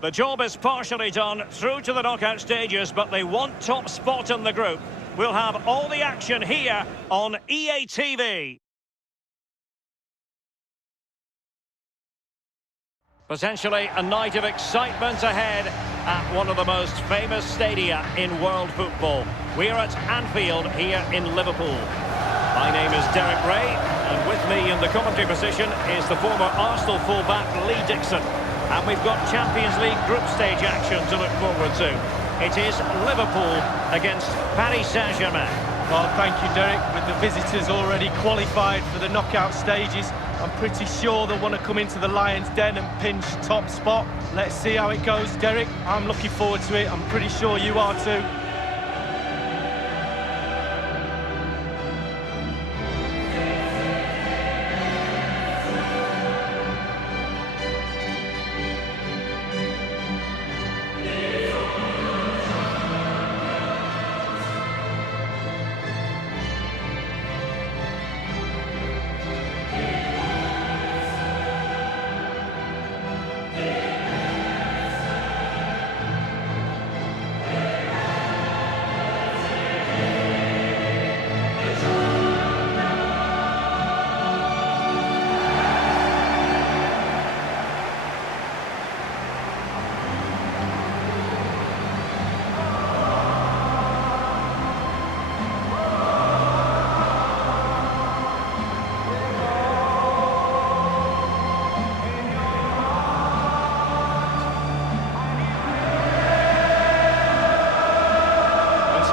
The job is partially done through to the knockout stages, but they want top spot in the group. We'll have all the action here on EA TV. Potentially a night of excitement ahead at one of the most famous stadia in world football. We're at Anfield here in Liverpool. My name is Derek Ray, and with me in the commentary position is the former Arsenal fullback Lee Dixon. And we've got Champions League group stage action to look forward to. It is Liverpool against Paris Saint-Germain. Well, thank you, Derek. With the visitors already qualified for the knockout stages, I'm pretty sure they'll want to come into the Lions' den and pinch top spot. Let's see how it goes, Derek. I'm looking forward to it. I'm pretty sure you are too.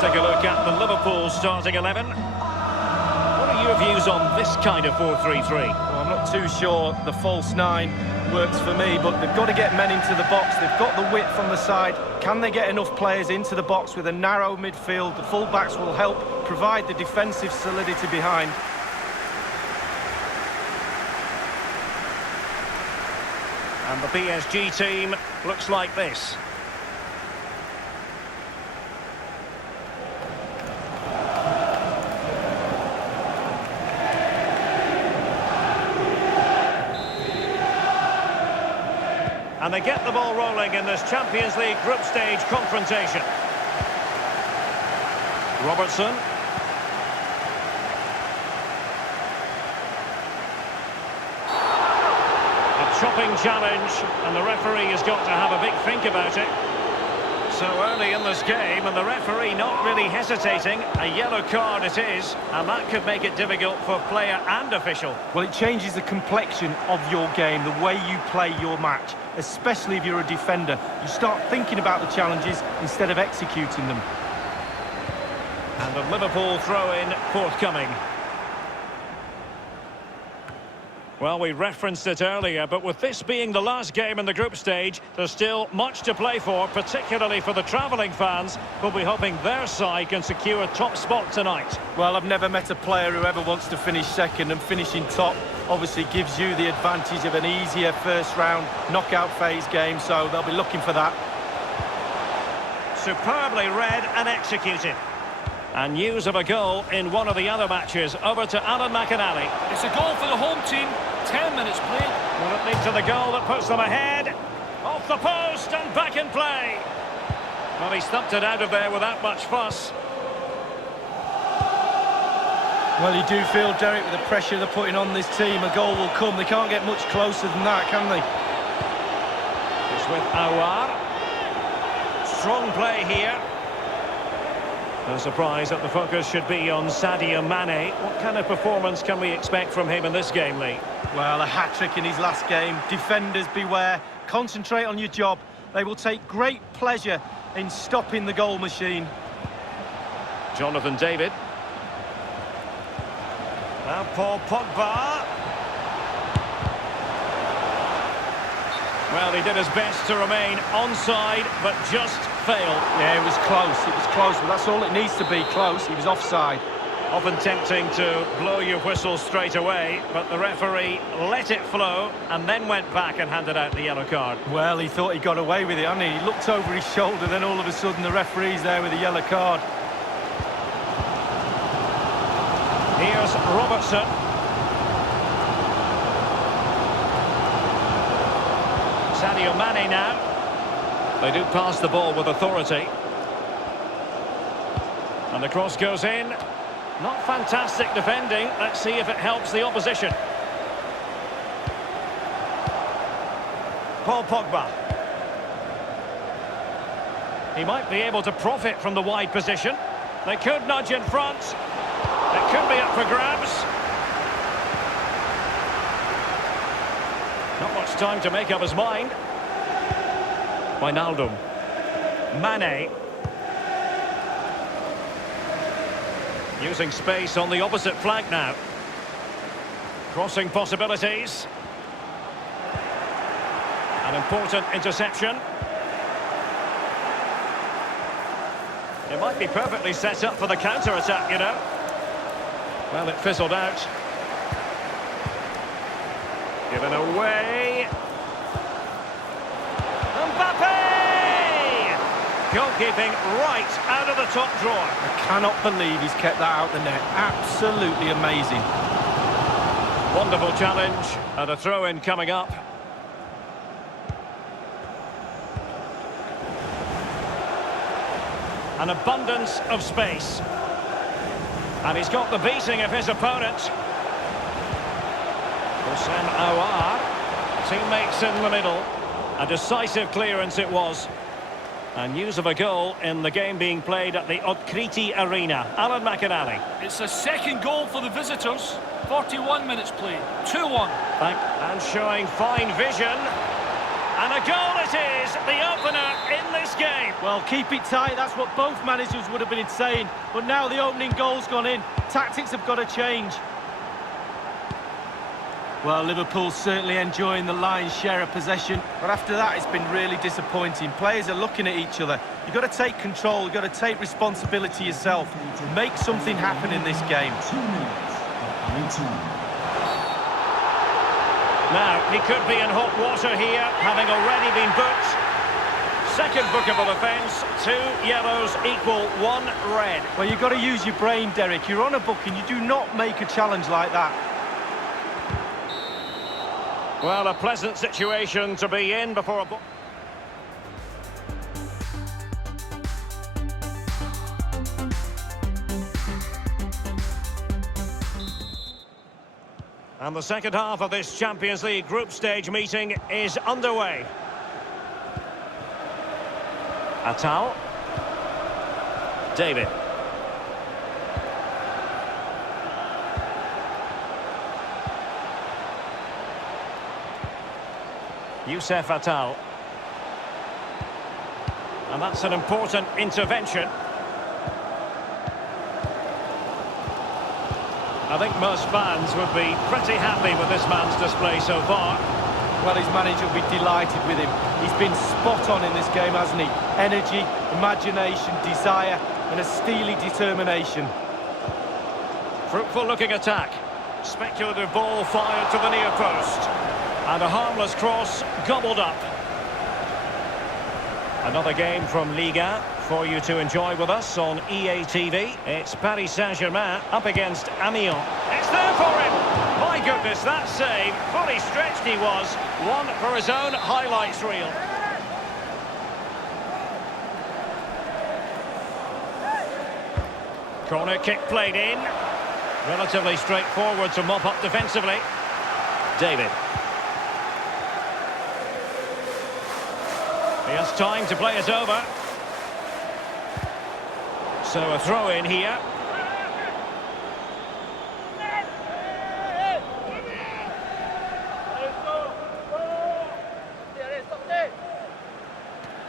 Take a look at the Liverpool starting 11. What are your views on this kind of 4-3-3? Well, I'm not too sure the false nine works for me, but they've got to get men into the box. They've got the width on the side. Can they get enough players into the box with a narrow midfield? The full-backs will help provide the defensive solidity behind. And the PSG team looks like this. And they get the ball rolling in this Champions League group stage confrontation. Robertson. A chopping challenge, and the referee has got to have a big think about it. So early in this game, and the referee not really hesitating. A yellow card it is, and that could make it difficult for player and official. Well, it changes the complexion of your game, the way you play your match, especially if you're a defender. You start thinking about the challenges instead of executing them. And the Liverpool throw-in forthcoming. Well, we referenced it earlier, but with this being the last game in the group stage, there's still much to play for, particularly for the travelling fans, who'll be hoping their side can secure a top spot tonight. Well, I've never met a player who ever wants to finish second, and finishing top obviously gives you the advantage of an easier first round knockout phase game, so they'll be looking for that. Superbly read and executed. And news of a goal in one of the other matches. Over to Alan McInally. It's a goal for the home team. 10 minutes played. Will it lead to the goal that puts them ahead? Off the post and back in play. Well, he stumped it out of there without much fuss. Well, you do feel, Derek, with the pressure they're putting on this team, a goal will come. They can't get much closer than that, can they? It's with Aouar. Strong play here. No surprise that the focus should be on Sadio Mane. What kind of performance can we expect from him in this game, Lee? Well, a hat-trick in his last game. Defenders, beware. Concentrate on your job. They will take great pleasure in stopping the goal machine. Jonathan David. Now Paul Pogba. Well, he did his best to remain onside, but just failed. Yeah, it was close, but that's all it needs to be, close. He was offside. Often tempting to blow your whistle straight away, but the referee let it flow and then went back and handed out the yellow card. Well, he thought he got away with it, hadn't he? He looked over his shoulder, then all of a sudden the referee's there with a yellow card. Here's Robertson. Sadio Mane now. They do pass the ball with authority. And the cross goes in. Not fantastic defending. Let's see if it helps the opposition. Paul Pogba. He might be able to profit from the wide position. They could nudge in front. It could be up for grabs. Not much time to make up his mind. Wijnaldum. Mane. Using space on the opposite flank now. Crossing possibilities. An important interception. It might be perfectly set up for the counter-attack, you know. Well, it fizzled out. Given away. Mbappe! Goalkeeping right out of the top drawer. I cannot believe he's kept that out the net. Absolutely amazing. Wonderful challenge. And a throw-in coming up. An abundance of space. And he's got the beating of his opponent. Houssem Aouar. Teammates in the middle. A decisive clearance it was. And news of a goal in the game being played at the Otkriti Arena. Alan McInally. It's a second goal for the visitors. 41 minutes played. 2-1. And showing fine vision. And a goal it is, the opener in this game. Well, keep it tight, that's what both managers would have been saying. But now the opening goal's gone in. Tactics have got to change. Well, Liverpool's certainly enjoying the lion's share of possession. But after that, it's been really disappointing. Players are looking at each other. You've got to take control, you've got to take responsibility yourself. Make something happen in this game. 2 minutes. Now, he could be in hot water here, having already been booked. Second bookable offence, 2 yellows equal 1 red. Well, you've got to use your brain, Derek. You're on a booking, you do not make a challenge like that. Well, a pleasant situation to be in before a book. And the second half of this Champions League group stage meeting is underway. Atal. David. Youssef Atal. And that's an important intervention. I think most fans would be pretty happy with this man's display so far. Well, his manager will be delighted with him. He's been spot on in this game, hasn't he? Energy, imagination, desire, and a steely determination. Fruitful looking attack. Speculative ball fired to the near post. And a harmless cross gobbled up. Another game from Liga for you to enjoy with us on EA TV. It's Paris Saint-Germain up against Amiens. It's there for him! My goodness, that save. Fully stretched he was. One for his own highlights reel. Corner kick played in. Relatively straightforward to mop up defensively. David. He has time to play it over. So a throw in here.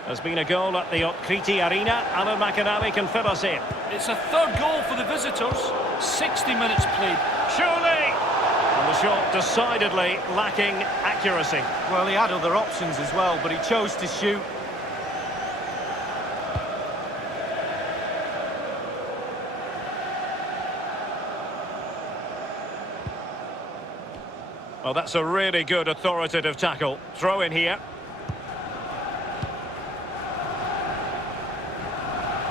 There's been a goal at the Otkriti Arena. Alan McInally can fill us in. It's a third goal for the visitors. 60 minutes played. Surely! And the shot decidedly lacking accuracy. Well, he had other options as well, but he chose to shoot. Well, that's a really good authoritative tackle. Throw in here.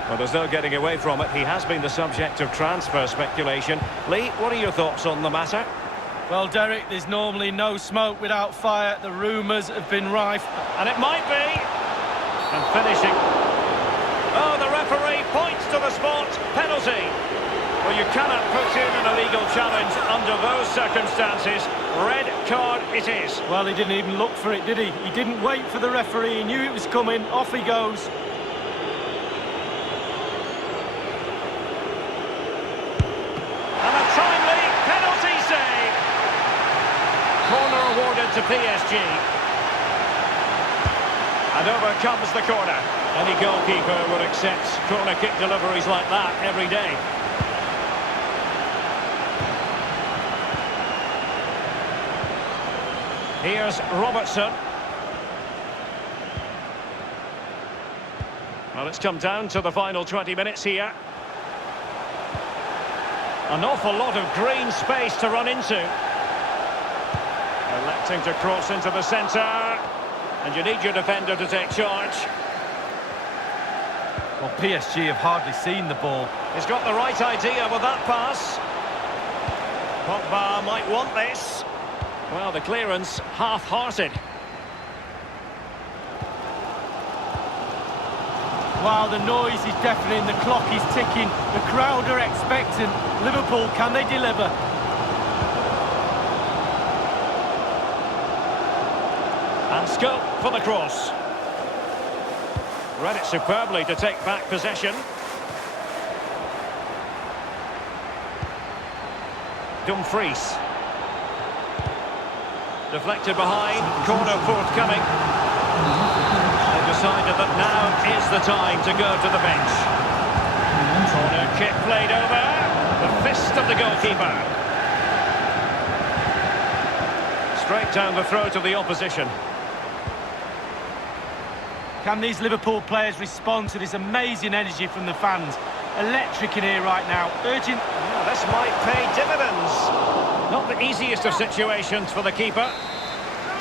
Well, there's no getting away from it. He has been the subject of transfer speculation. Lee, what are your thoughts on the matter? Well, Derek, there's normally no smoke without fire. The rumours have been rife. And it might be. And finishing. Oh, the referee points to the spot. Penalty. Well, you cannot put in an illegal challenge under those circumstances. Red card it is. Well, he didn't even look for it, did he? He didn't wait for the referee. He knew it was coming. Off he goes. And a timely penalty save. Corner awarded to PSG. And over comes the corner. Any goalkeeper would accept corner kick deliveries like that every day. Here's Robertson. Well, it's come down to the final 20 minutes here. An awful lot of green space to run into. Electing to cross into the centre. And you need your defender to take charge. Well, PSG have hardly seen the ball. He's got the right idea with that pass. Pogba might want this. Well, the clearance half-hearted. Wow, the noise is deafening, the clock is ticking, the crowd are expectant. Liverpool, can they deliver? And scope for the cross. Read it superbly to take back possession. Dumfries. Deflected behind, corner forthcoming. They decided that now is the time to go to the bench. Corner kick played over. The fist of the goalkeeper. Straight down the throat of the opposition. Can these Liverpool players respond to this amazing energy from the fans? Electric in here right now, urgent. Yeah, this might pay dividends. Not the easiest of situations for the keeper.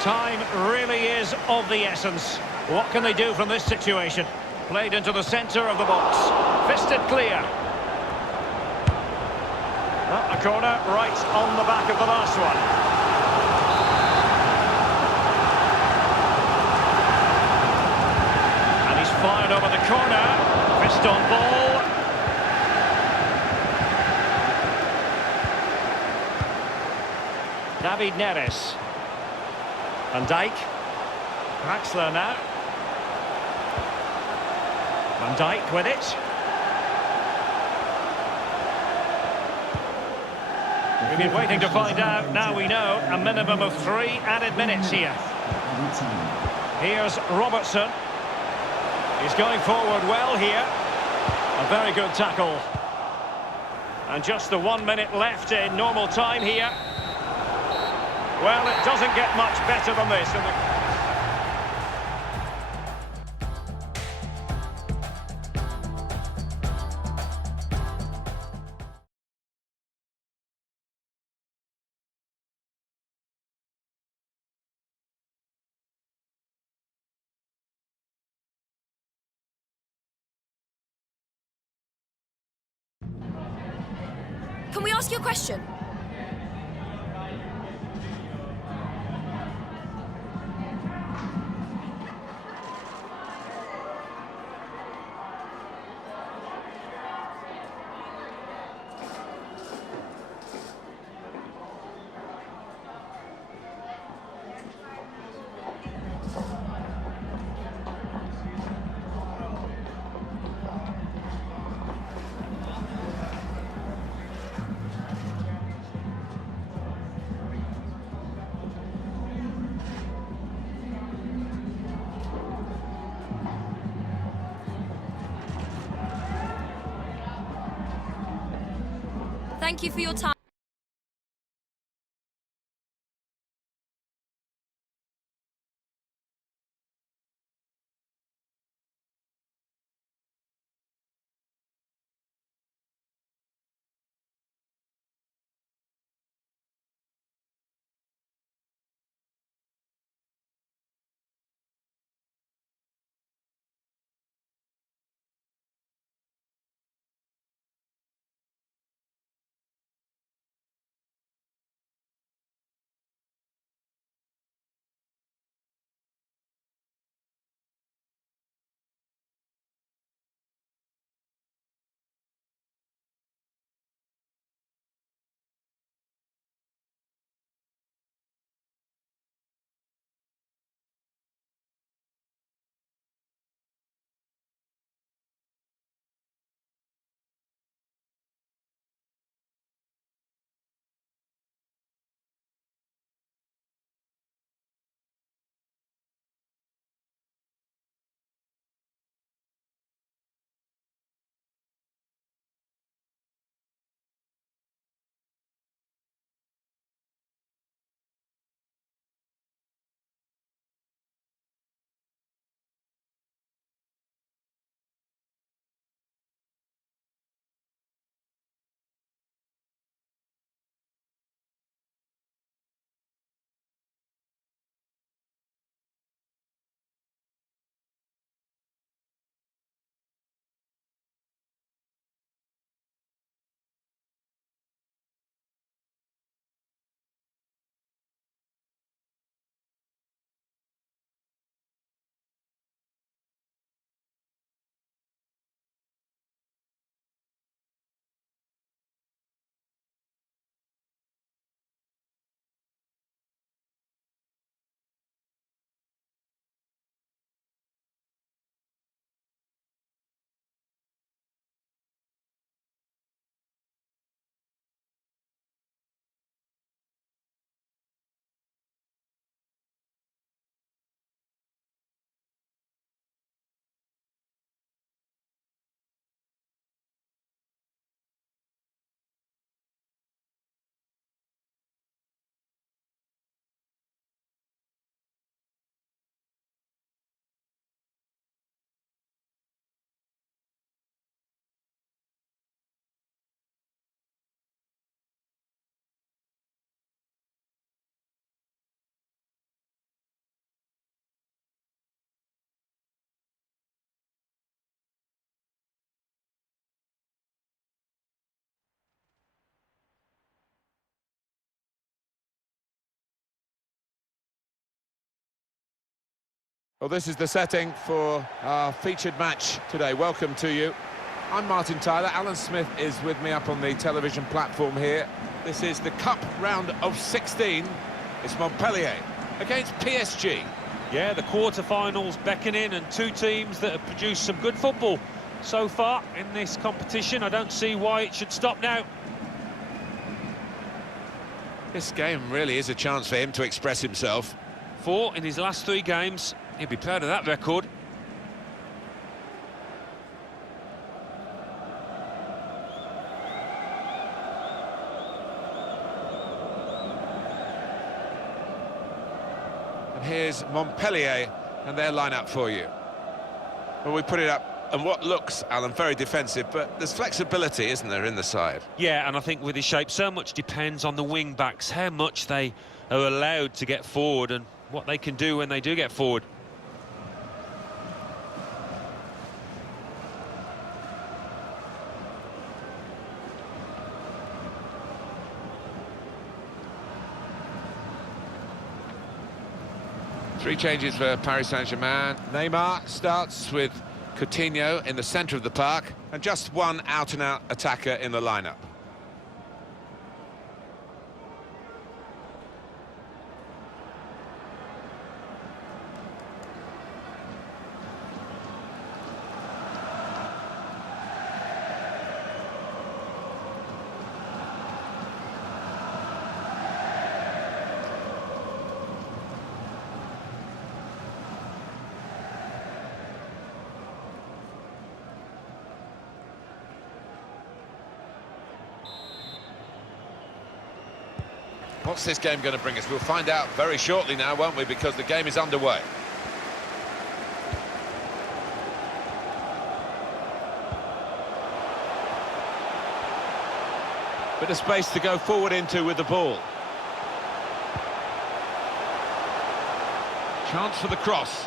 Time really is of the essence. What can they do from this situation? Played into the centre of the box. Fisted clear. Oh, a corner right on the back of the last one. Fired over the corner, fist on ball. David Neres. Van Dijk. Draxler now. Van Dijk with it. We've been waiting to find out, now we know, a minimum of 3 added minutes here. Here's Robertson. He's going forward well here. A very good tackle. And just the 1 minute left in normal time here. Well, it doesn't get much better than this. Can we ask you a question? Thank you for your time. Well, this is the setting for our featured match today. Welcome to you. I'm Martin Tyler. Alan Smith is with me up on the television platform here. This is the Cup round of 16. It's Montpellier against PSG. Yeah, the quarter-finals beckoning, and two teams that have produced some good football so far in this competition. I don't see why it should stop now. This game really is a chance for him to express himself. 4 in his last 3 games. He'll be proud of that record. And here's Montpellier and their lineup for you. Well, we put it up, and what looks, Alan, very defensive, but there's flexibility, isn't there, in the side? Yeah, and I think with his shape, so much depends on the wing-backs, how much they are allowed to get forward and what they can do when they do get forward. Three changes for Paris Saint-Germain. Neymar starts with Coutinho in the centre of the park, and just one out-and-out attacker in the lineup. What's this game going to bring us? We'll find out very shortly now, won't we? Because the game is underway. Bit of space to go forward into with the ball. Chance for the cross.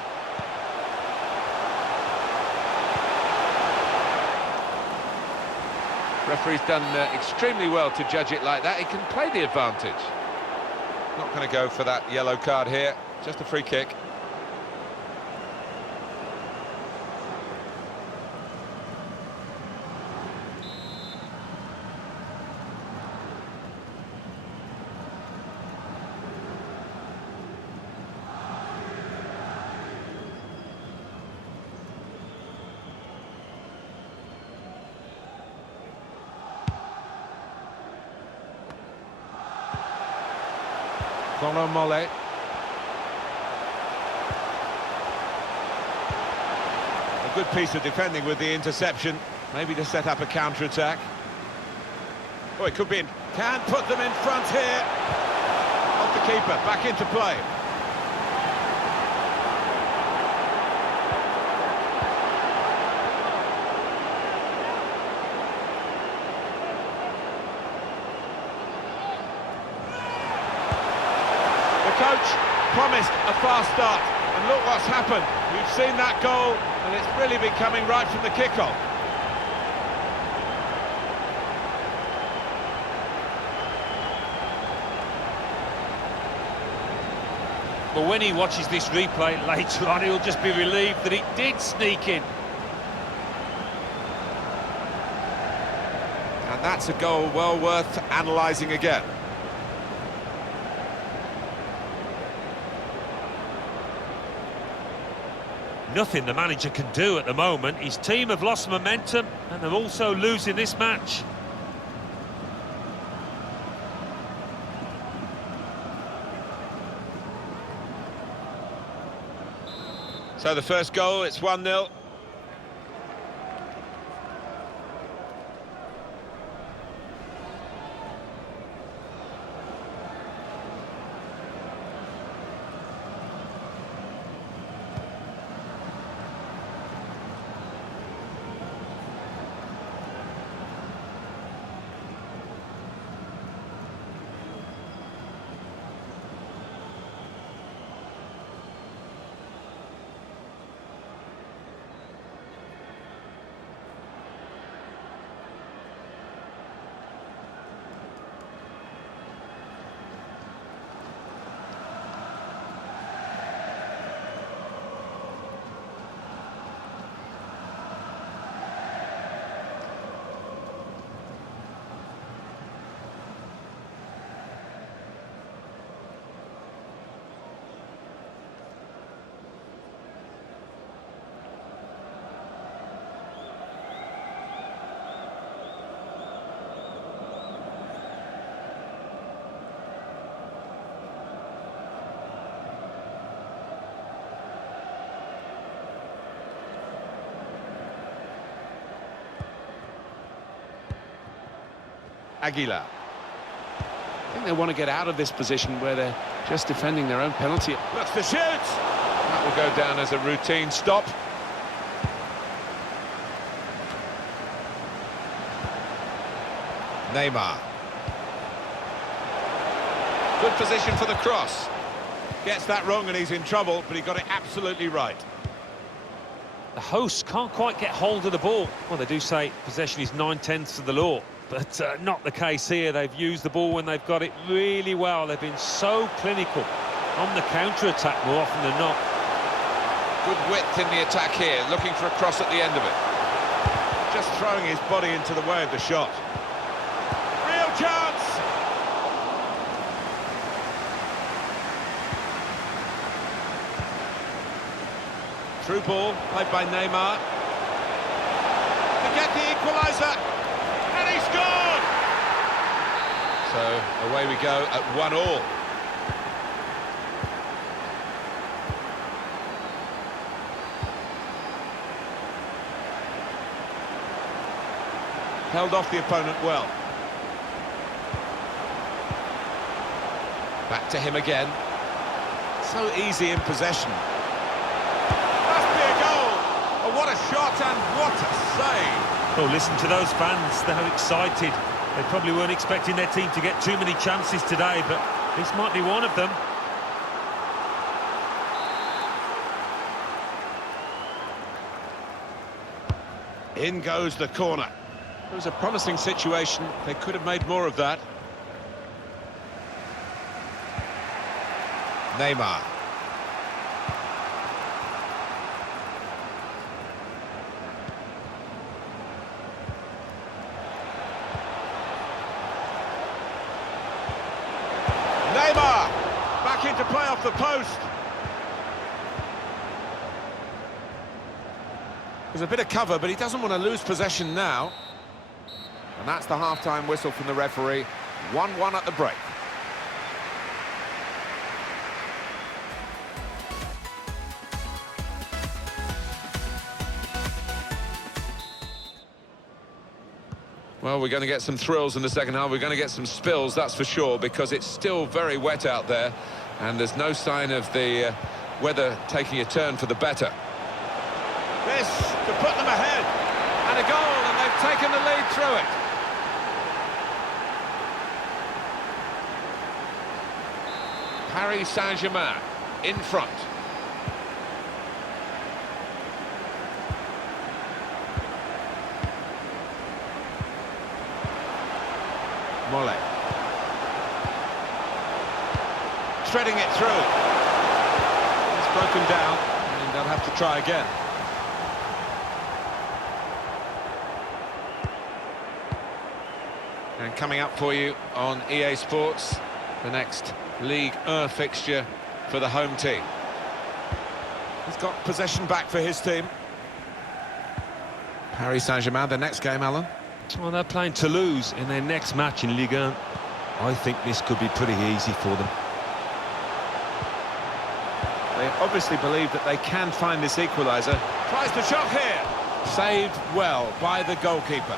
Referee's done extremely well to judge it like that. He can play the advantage. Not going to go for that yellow card here, just a free kick. Conor Mollet. A good piece of defending with the interception, maybe to set up a counter-attack. Oh, it could be in. Can put them in front here. Off the keeper, back into play. Coach promised a fast start, and look what's happened. We've seen that goal, and it's really been coming right from the kickoff. But when he watches this replay later on, he'll just be relieved that it did sneak in. And that's a goal well worth analysing again. Nothing the manager can do at the moment. His team have lost momentum, and they're also losing this match. So the first goal, it's 1-0. Aguilar. I think they want to get out of this position where they're just defending their own penalty. Looks to shoot! That will go down as a routine stop. Neymar. Good position for the cross. Gets that wrong and he's in trouble, but he got it absolutely right. The hosts can't quite get hold of the ball. Well, they do say possession is 9/10 of the law, but not the case here. They've used the ball when they've got it really well. They've been so clinical on the counter-attack more often than not. Good width in the attack here, looking for a cross at the end of it. Just throwing his body into the way of the shot. Real chance! Through ball, played by Neymar. To get the equaliser, and he scored! So away we go at 1-1. Held off the opponent well. Back to him again. So easy in possession. Must be a goal! Oh, what a shot and what a save! Oh, listen to those fans. They're excited. They probably weren't expecting their team to get too many chances today, but this might be one of them. In goes the corner. It was a promising situation. They could have made more of that. Neymar. Neymar! Back into play off the post. There's a bit of cover, but he doesn't want to lose possession now. And that's the half-time whistle from the referee. 1-1 at the break. Well, we're going to get some thrills in the second half. We're going to get some spills, that's for sure, because it's still very wet out there. And there's no sign of the weather taking a turn for the better. This to put them ahead. And a goal, and they've taken the lead through it. Paris Saint-Germain in front. Mole. Threading it through. It's broken down, and they'll have to try again. And coming up for you on EA Sports, the next Ligue 1 fixture for the home team. He's got possession back for his team. Paris Saint-Germain, the next game, Alan. Well, they're playing Toulouse in their next match in Ligue 1. I think this could be pretty easy for them. They obviously believe that they can find this equaliser. Tries to shot here. Saved well by the goalkeeper.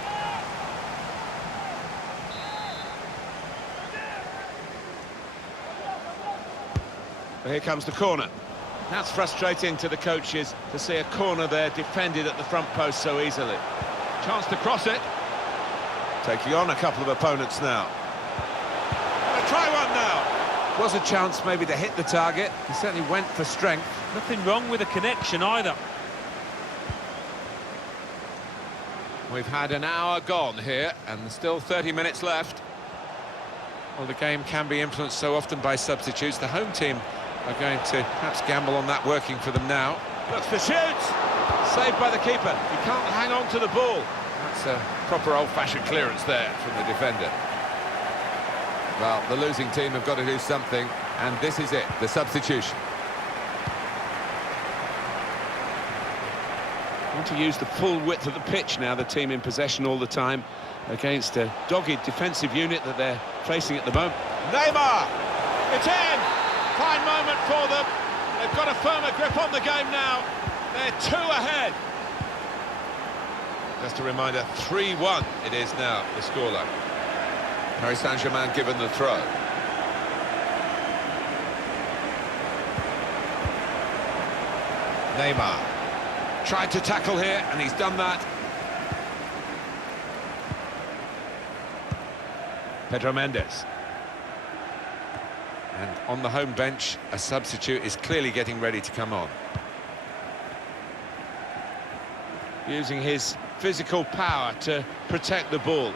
Here comes the corner. That's frustrating to the coaches to see a corner there defended at the front post so easily. Chance to cross it. Taking on a couple of opponents now. Gonna try one now. Was a chance maybe to hit the target. He certainly went for strength. Nothing wrong with the connection either. We've had an hour gone here and still 30 minutes left. Well, the game can be influenced so often by substitutes. The home team are going to perhaps gamble on that working for them now. Looks to shoot! Saved by the keeper. He can't hang on to the ball. That's a proper old-fashioned clearance there from the defender. Well, the losing team have got to do something, and this is it, the substitution. Want to use the full width of the pitch now, the team in possession all the time, against a dogged defensive unit that they're facing at the moment. Neymar! It's in! Fine moment for them. They've got a firmer grip on the game now. They're 2 ahead. Just a reminder, 3-1 it is now, the scoreline. Paris Saint-Germain given the throw. Neymar tried to tackle here, and he's done that. Pedro Mendes. And on the home bench, a substitute is clearly getting ready to come on. Using his physical power to protect the ball.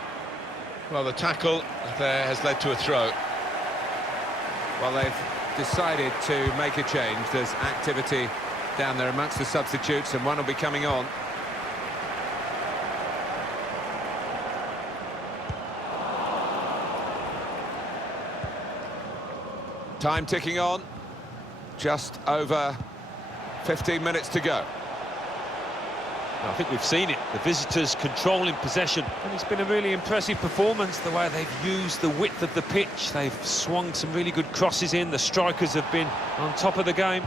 Well, the tackle there has led to a throw. Well, they've decided to make a change. There's activity down there amongst the substitutes, and one will be coming on. Time ticking on. Just over 15 minutes to go. I think we've seen it, the visitors controlling possession, and it's been a really impressive performance, the way they've used the width of the pitch. They've swung some really good crosses in, the strikers have been on top of the game.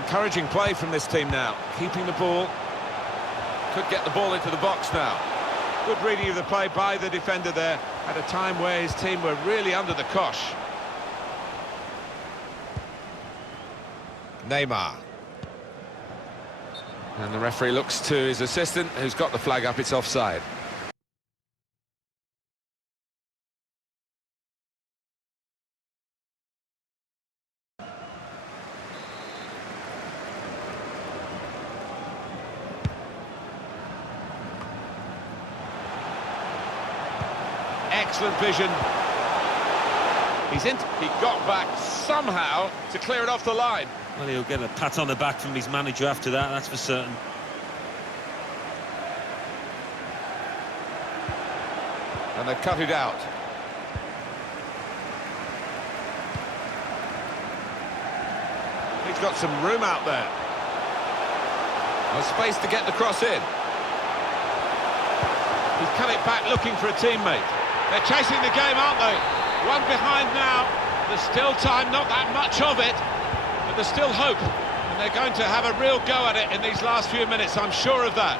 Encouraging play from this team now, keeping the ball. Could get the ball into the box now. Good reading of the play by the defender there, at a time where his team were really under the cosh. Neymar. And the referee looks to his assistant, who's got the flag up, it's offside. Excellent vision. He got back somehow to clear it off the line. Well, he'll get a pat on the back from his manager after that, that's for certain. And they cut it out. He's got some room out there. No space to get the cross in. He's cut it back looking for a teammate. They're chasing the game, aren't they? One behind now. There's still time, not that much of it, but there's still hope. And they're going to have a real go at it in these last few minutes, I'm sure of that.